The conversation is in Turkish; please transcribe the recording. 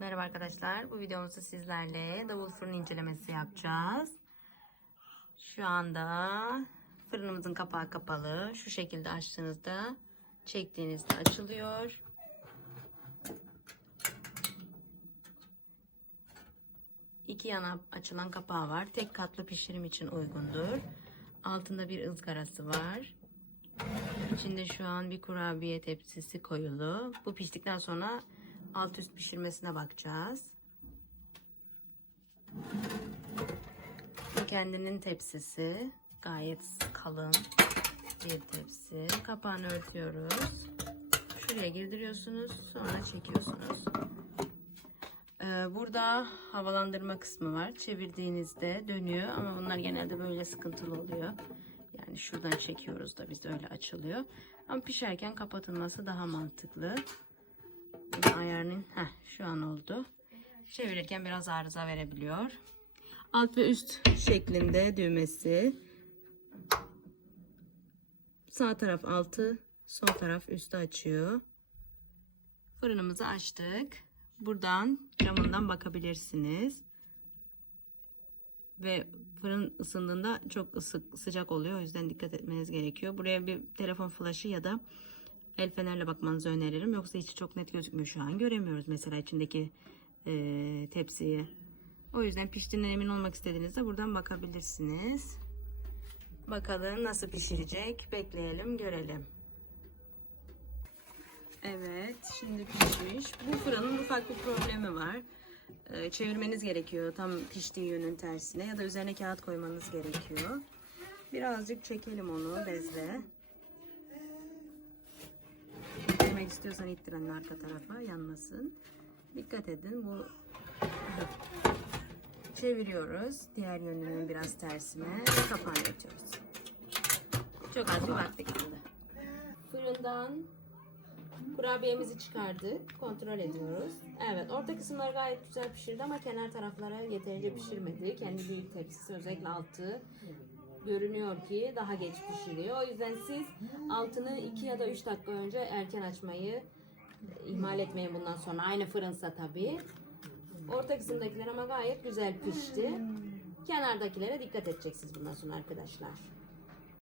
Merhaba arkadaşlar. Bu videomuzda sizlerle davul fırın incelemesi yapacağız. Şu anda fırınımızın kapağı kapalı. Şu şekilde açtığınızda çektiğinizde açılıyor. İki yana açılan kapağı var. Tek katlı pişirim için uygundur. Altında bir ızgarası var. İçinde şu an bir kurabiye tepsisi koyulu. Bu piştikten sonra alt üst pişirmesine bakacağız. Kendinin tepsisi. Gayet kalın bir tepsi. Kapağını örtüyoruz. Şuraya girdiriyorsunuz. Sonra çekiyorsunuz. Ee, burada havalandırma kısmı var. Çevirdiğinizde dönüyor ama bunlar genelde böyle sıkıntılı oluyor. Yani şuradan çekiyoruz da biz öyle açılıyor. Ama pişerken kapatılması daha mantıklı. Bunun ayarının heh, şu an oldu. Çevirirken biraz arıza verebiliyor. Alt ve üst şeklinde düğmesi. Sağ taraf altı, sol taraf üstü açıyor. Fırınımızı açtık. Buradan camından bakabilirsiniz. Ve fırın ısındığında çok ısık, sıcak oluyor. O yüzden dikkat etmeniz gerekiyor. Buraya bir telefon flaşı ya da el fenerle bakmanızı öneririm. Yoksa içi çok net gözükmüyor şu an. Göremiyoruz mesela içindeki e, tepsiyi. O yüzden piştiğinden emin olmak istediğinizde buradan bakabilirsiniz. Bakalım nasıl pişirecek. Bekleyelim görelim. Evet şimdi pişmiş. Bu fırının ufak bir problemi var. Ee, çevirmeniz gerekiyor tam piştiği yönün tersine ya da üzerine kağıt koymanız gerekiyor. Birazcık çekelim onu bezle. Yemek istiyorsan ittir anne arka tarafa yanmasın. Dikkat edin bu çeviriyoruz. Diğer yönünün biraz tersine kapağını açıyoruz. Çok az bir vakti kaldı. Fırından kurabiyemizi çıkardık. Kontrol ediyoruz. Evet orta kısımlar gayet güzel pişirdi ama kenar taraflara yeterince pişirmedi. Kendi büyük tepsisi özellikle altı görünüyor ki daha geç pişiriyor. O yüzden siz altını 2 ya da 3 dakika önce erken açmayı ihmal etmeyin bundan sonra. Aynı fırınsa tabii. Orta kısımdakiler ama gayet güzel pişti. Kenardakilere dikkat edeceksiniz bundan sonra arkadaşlar.